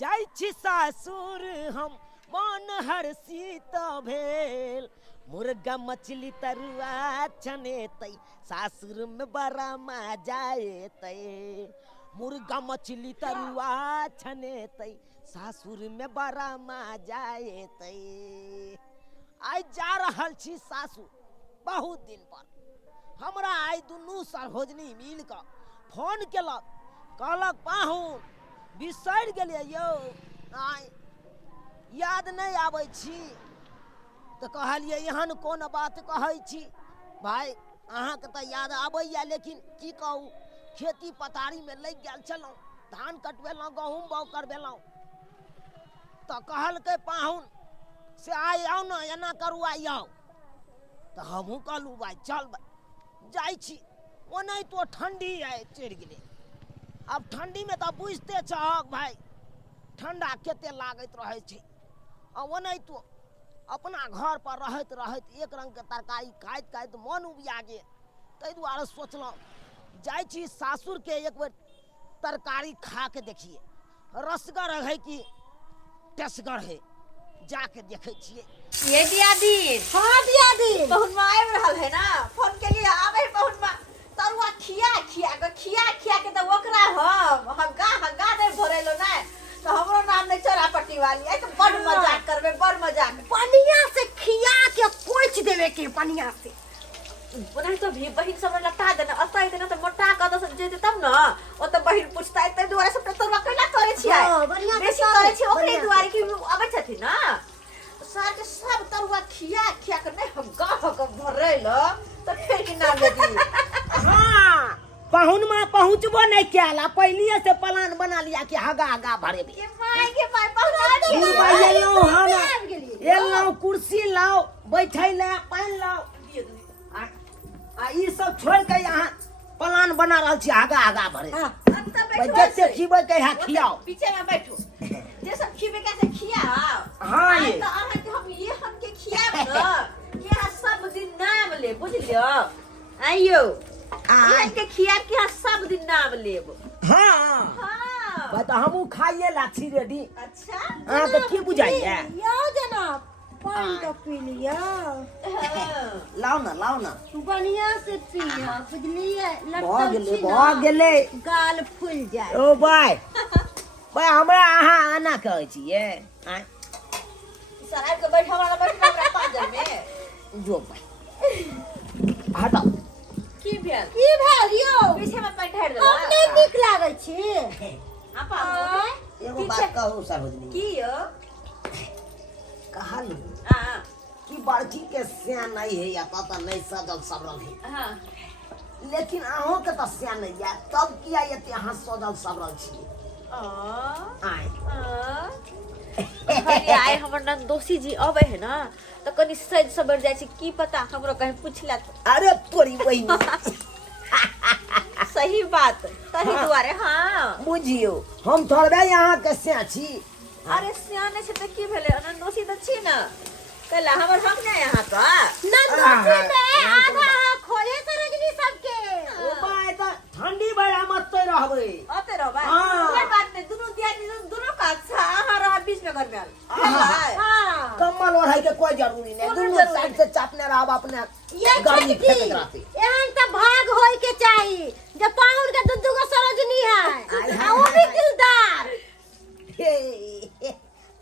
जाई छी सासुर हम मन हर्षित भेल मुर्गा मछली तरुआ छनेतै सासुर में बड़ा मजा एतै मुर्गा मछली तरुआ छनेतै सासुर में बड़ा मजा एतै आई जा रहल छी सासुर बहुत दिन पर हमरा आई दुनू सरोजनी मिल कऽ फोन केलक कहलक पाहुन बिसरि गेलियै यौ आइ याद नहीं आबै छी तो कहलिए एहन कोन बात कहै छी भाई अहाँके तऽ याद आबैया लेकिन की कहू खेती पथारी में लग गेल छलहुँ धान कटबेलहुँ गहूँम बाउग करबेलहुँ तऽ कहलकै पाहुन से आइ आउ ने एना करू आइ आउ तऽ हमहूँ कहलहुँ भाई चल भाई जाइ छी ओनाहि तो ठंडी आइ चढ़ि गेलै अब ठंडी में तो बुझते छहक भाई ठंडा केते लागत रहे छै आ ओनाहि तो अपना घर पर रहत रहत एक रंग के तरकारी खाइत खाइत मन उबिया गेल ताहि दुआरे सोचलहुँ जाइ छी सासुर के एक बेर तरकारी खा के देखिए रसगर है कि टेसगर है जाके देखे छिए ये दियादी हाँ दियादी बहुत आबि रहल है ना फोन के लिए आवे बहुत तरुआ खिया के तो ओकरा हम हग्गा दे भरेलो ना तो हमरो नाम नहीं चौरापट्टी वाली है तो बड़ मजाक करबे बड़ मजाक पनिया से खिया के पोछ देवे के पनिया से नहीं तो भी बहिन सब लटा देना अतै देना तो मोटा कद से जेते तब न ओ तो बहिन पूछता है तै दुआरे सब तरुआ कैला करे छियै बेसी करे छी ओकरे दुआरे की आबै छथि ना सार के सब तरुआ खिया के नहीं हग्गा भरेलो तो फिर की नाम लेती हाँ पाहुन माँ पहुँचबो नहीं कैला पहले से प्लान बना लिया कि हगा भरे के भाई पहुंच एलौ कुर्सी लाओ बैठे ले पानी लाओ आ ई सब छोड़ के यहाँ प्लान बना रहल छी हगा भरे जते खिबै के यहाँ खियाओ पीछे में बैठो जे सब खिबे कैसे खियाओ हाँ ये तो अहाँ के हम ये हम के खियाब न यहाँ सब दिन नाम ले बुझलियो आइयो यहाँ के खियाब के यहाँ सब दिन नाम लेब हाँ हाँ बता हमू खाइए ला छी रेडी अच्छा हाँ तो की बुझाइए यो जनाब पानी तो पी लिया लाओ ना बढ़िया से पिया बुझलिए भऽ गेलै गाल फूल जाए ओ भाई हमरा अहाँ आना कहै छियै सर के बैठ हमरा हमरा पाजर में जो भाई हटाओ की भेल यो पीछे में पैंट ढार देला हम नहीं नीक लागै छी आपा एगो बात कहू सरोजनी की यो कहलू हां कि बड़की के सियान नहीं है या तो नहीं सजल सबरल है हां लेकिन अहों के तो सियान नहीं है तब किया ये अहाँ सजल सबरल छी आय आय हमर नंदोसी जी अबे है ना तो कनी सज सबर जाय छी की पता हमरो कहीं पूछला अरे तोरी बहिनी सही बात तही दुआरे हां बुझियो हम थोड़बे यहाँ के सिया छी अरे सियाने से तो की भेले नंदोसी तो छी ना कला हमर हम ना यहाँ का नंदोसी में आधा खोए सरोजनी सबके ओ बाय त ठंडी बड़ा मत रहबे अते रहबा हाँ। कोई बात नहीं दोनों दियादी दोनों का अच्छा आहार रहा बीच में घर में हां कम्बल ओढ़ाई के कोई जरूरी नहीं दोनों साइड से चापने रहब अपने ये गर्मी छटकी फेंकत रहती एहन त भाग होय के चाही जब पाहुन के दुदू को सरोजनी है आ वो भी दिलदार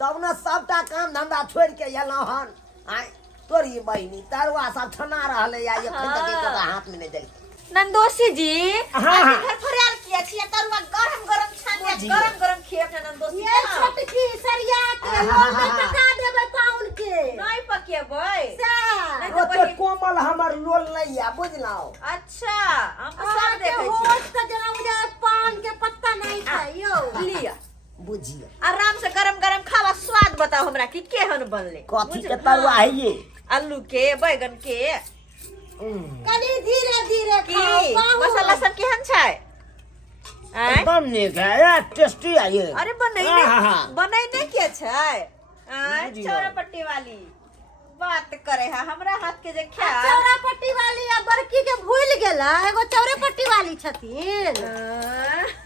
तब न सबटा काम धंधा छोड़ के एलहुं हन आय तोरी बहिनी तरुआ सब ठना रहले या ये खंड के हाथ में नहीं देल नंदोसी जी हाँ। घर फरियाल किया छिया तरुआ गरम छान गरम खिए अपना नंदोसी ये छटकी सरिया के लोग में पका देबे पाहुन के नहीं पकेबै नहीं ओ तो कोमल हमर लोल नहीं या बुझलाओ अच्छा हम तो सब देखे छी होश त जना मुझे पान के पत्ता नहीं खाइयो लिया बुझियो आराम से गरम खावा स्वाद बताओ हमरा की केहन बनले कथी के तरुआ है ये आलू के बैगन के कनी धीरे की खाओ पाहुन मसाला सब केहन छै एकदम नीक है या टेस्टी है ये अरे बनैने के छै बुझियो। चौरापट्टी वाली बात करे है हमरा हाथ के जे खा चौरा पट्टी वाली आ बड़की के भूल गेला एगो चौरे पट्टी वाली छथिन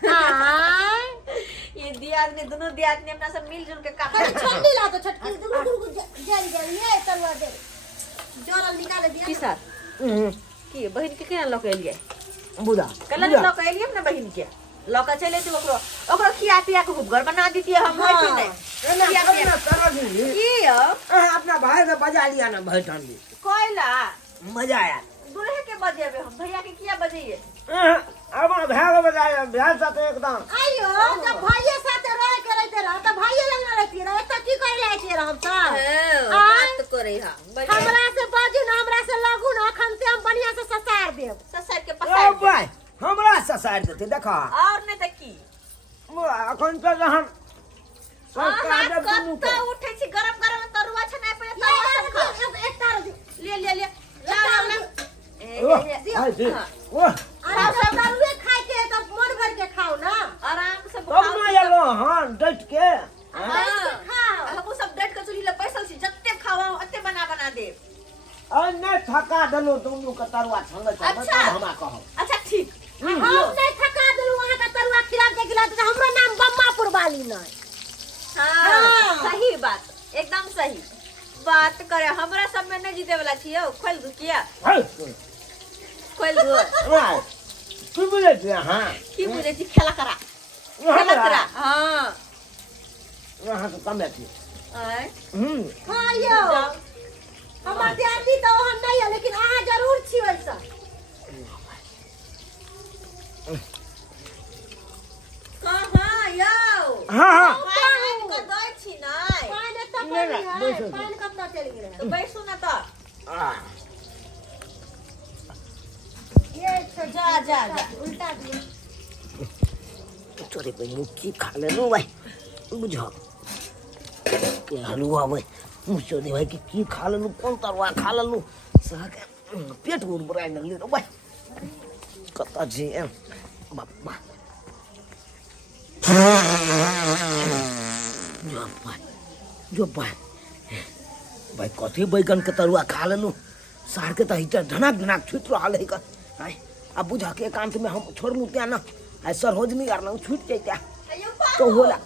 हां ये दियाद ने दोनों दियाद ने अपना सब मिलजुल के काम अरे छोटी ला तो छटकी जल जल ये तलवा दे जोरल निकाल दिया की सर की बहन के केना लोक एलिए बुझा कल लोक एलिए अपना बहन के लोक चले थे ओकरो खिया पिया के खूब घर बना दीती हम है कि नहीं खिया पिया की अपना भाई के बजा लिया ना बैठन ली कोयला मजा आया दूल्हे के बजेबे हम भैया के किया बजाइए अब भाग बजाया भैया साथ एकदम आयो जब भाईये साथे रह के रहते रह त भाईये लंग रहती रह त की करे लै छी हम त बात करे हां हमरा से बाजू ना हमरा से लागू ना अखन से हम बढ़िया से ससार देब ससार के ओ पसार भाई हमरा ससार देते देखा और नहीं त की अखन तो हम कत्ता उठे छी गरम गरम तरुआ छना पे तरुआ एक तार ले ले ले आराम से तरुए खाए के त मन भर के खाओ ना आराम से कब ना आलो हां डट के खाओ हम सब डेट के चूल्ही ले पैसल छी जत्ते खावा अत्ते बना बना दे और ने थका दलो तुम का तरुआ संग अच्छा हमा कहो अच्छा ठीक हम नहीं थका देलु वहां का तरुआ खिला के गिला त हमरो नाम बम्मापुर वाली नहीं हां सही बात एकदम सही बात करे हमरा सब में नहीं जीते वाला छियो खोल दू किया खोल दू तू बोले थे हां की बुझे छी खेला करा हां वहां से कम थी आय हां यो हमर ध्यान दी तो हम नहीं है लेकिन आहा जरूर छी वैसा कहां यो हां पानी को दई छी नहीं पानी तक पानी कब तक चल गेले तो बैसू ना तो ये जा जा जा उल्टा दिए चोरी कोई मुक्की खा ले नो भाई बुझो के हलवा भाई मुझे दे भाई की खा ले कौन तरुआ खा ले साग पेट उड़ बराई न ले भाई कता जी बाबा जो भाई भाई कथी बैगन के तरुआ खा लेलू सार के तो धनाक धनाक छूट रहा है का आय अब बुझा के एकांत में हम छोड़लू त्या ना आय सरहोजनी यार ना छूट जाता तो होला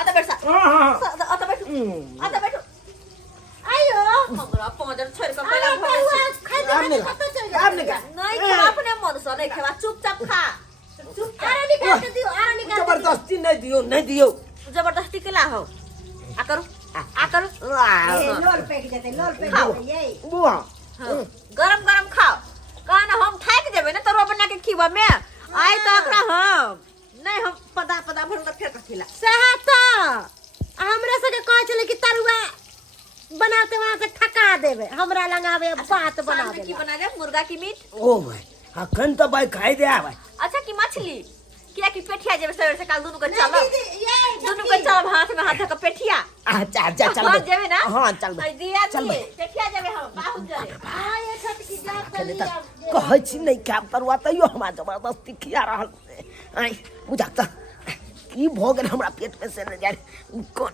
आता बैठ आता बैठ आयो हमरा पांजर छोड़ के अरे तरुआ खाई दे पता चल गया नहीं खा अपने मन से नहीं खा चुपचाप खा चुप आरा निकाल के दियो आरा निकाल जबरदस्ती नहीं दियो जबरदस्ती के ला हो आ करो लोल फेंक देते ये बुआ गरम गरम खाओ कहना हम थाक जेबे ना तरुआ बना के खीवा में आइ तो एकरा हम नहीं हम पदा भर के फेर खिला सहता हमरा से के कह चले कि तरुआ बनाते वहां से ठका देबे हमरा लगावे बात बना दे की बना दे मुर्गा की मीट ओ भाई अखन तो भाई खाई दे भाई अच्छा की मछली किया की पेठिया जेबे सवेर से काल दोनों के चलो दोनों के चलो हाथ में हाथ का पेठिया अच्छा चल हां जेबे ना हां चल भाई दिया दी पेठिया जेबे हम बहुत जरे हां ये छटकी जात कर लिया कहै छी नहीं खाब तरुआ तैयो हमरा जबरदस्ती खिया रहल आई बुझा त की भ गेल हमरा पेट में से न जाय कोन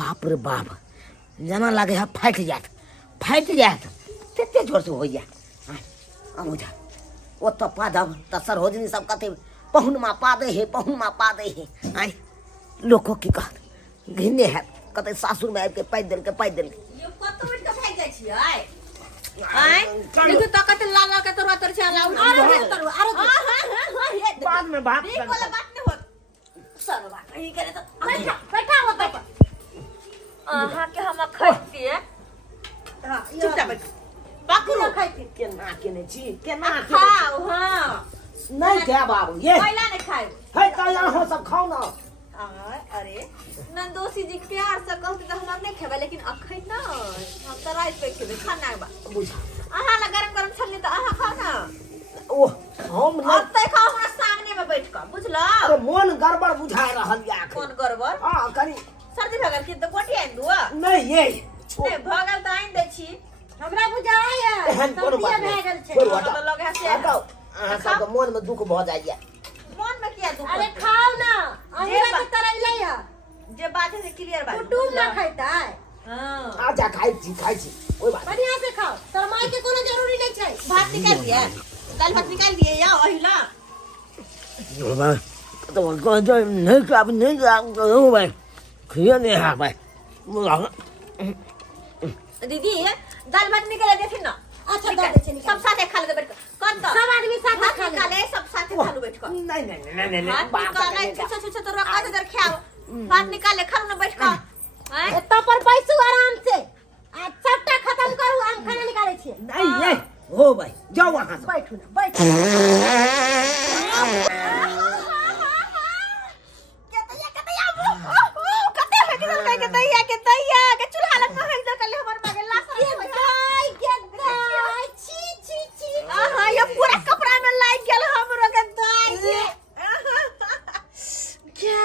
बाप रे बाप जना लागे है फाट जात तेते जोर से होइया आ बुझा ओ त पादब त सरहोजनी सब कते पहुनमा पादे है आई लोको की कहत घिने है कते सासुर में आके पाइ देल के यो कत मिनट का भाग जाय छी आय देखो त कते लाला के तरुआ तर छला अरे तरुआ अरे हां बाद में बात एक वाला बात नहीं होत सर बात ही करे तो बैठा हो बैठा आहा के हम खाती है हां चुपचाप बैठ बाकरो खाइती केना केने छी केना खाओ हां नहीं क्या बाबू ये पहला नहीं खाए है कल हो सब खाओ ना अरे नंदोसी जी प्यार से कहते तो हम नहीं खेबे लेकिन अखन ना हम तो रात पे खेबे खाना बा बुझा आहा ला गरम गरम छलनी तो आहा खाओ ना ओ हम ना अत्ते खाओ हमरा सामने में बैठ कर बुझला अरे मन गड़बड़ बुझा रहल या कौन गड़बड़ हां कनी सर्दी भगल की तो गोटी आइन दुआ नहीं ये नहीं भगल तो आइन दे छी हमरा बुझाय है एहन कोनो बात भए नहीं गेल छै छोड़ हटा तो लगे से हटाओ अहाँ सबके मन में दुख भ जाइए मन में किया दुख अरे खाओ ना हमरा के तरह ले है जे बात है से क्लियर बात कुटुम ना खाइता हां आजा खाई छी ओई बात बढ़िया से खाओ तर माई के कोनो जरूरी नहीं छै भात निकाल दिए दाल भात निकाल दिए या ओहिला बाबा तो को जो नहीं ओ भाई खिया नहीं है भाई दीदी दाल भात निकाल दे फिर ना अच्छा दे दे सब साथे खा ले बैठ कौन तो सब आदमी साथ भात खा ले निकाले सब साथे खा लो बैठ कर नहीं भात निकाले छुछा तो रखा दे इधर खाओ भात निकाले खा ना बैठ कर हैं एत्ता पर बैसू आराम से आ सबटा खत्म करू हम खाना निकालै छियै नहीं हो भाई जाओ वहां से बैठू ना बैठू के चूल्हा लग में इधर कर ले हमर मागे लाश गाय के गाय छी छी आहा ये पूरा कपड़ा में लाग गेल हमरो के दाई क्या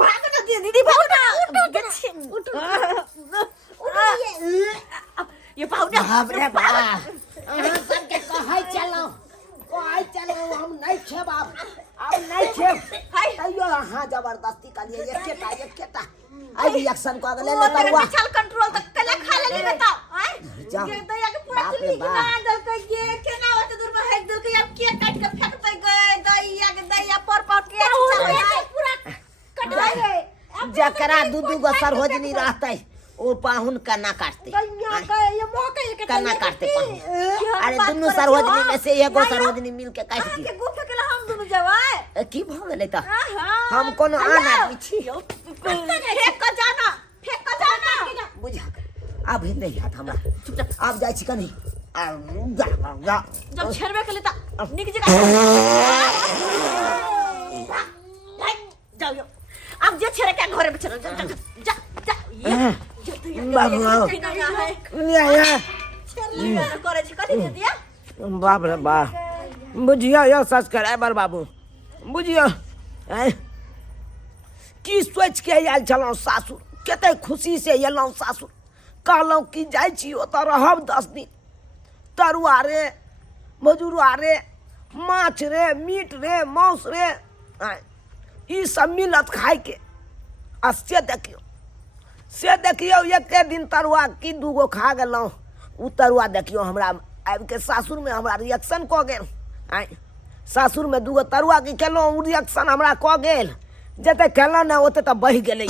भाग ना दे दीदी भाग ना उठ ये भाग ना बाप रे बाप सब के कहै चलो हम नहीं छे बाप अब नहीं छे हाय तैयो हां जबरदस्ती कर लिए एक केटा आई रिएक्शन को अगले ले तरुआ चल कंट्रोल तक कला खा ले बताओ हैं ये दया के पूरा चुल्ली के ना दल के ये केना होते दूर में हेड दल के अब के काट के फेंकते गए दया पर के पूरा कटवाई गए जकरा दू गो सरहोजनी रहते ओ पाहुन कना काटते दैया का ये मौका के कना काटते पाहुन अरे दुनु सरहोजनी में से एगो सरहोजनी मिल के काट के दिए गुफे के हम दोनों जवाए की भ गेलै त आहा हम कोनो आन आदमी छी फेंक के जाना बुझा अब नहीं हाथ हमरा अब जाय छी कनी जा जब छेड़बे के लेता निक जगह जाओ अब जे छेड़े के घर में चलो जा बाबू करे छी कथि दे दिया बाप रे बाप बुझियो यो सब्सक्राइबर बाबू बुझियो की सोच के आयल छलहुँ सासुर कते खुशी से एलहुँ सासुर कहलहुँ कि जाइ छी ओतऽ रहब 10 दिन तरुआ रे मजुरुआ रे माछ रे मीट रे मांस रे ई सब मिलत खाय के आ से देखियो एके दिन तरुआ की दूगो खा गेलहुँ उ तरुआ देखियो हमरा आबि के सासुर में हमरा रिएक्शन कऽ गेल सासुर में दूगो तरुआ की खेलहुँ उ रिएक्शन हमरा कऽ गेल जते खेलहुँ ने ओते तऽ बहि गेलै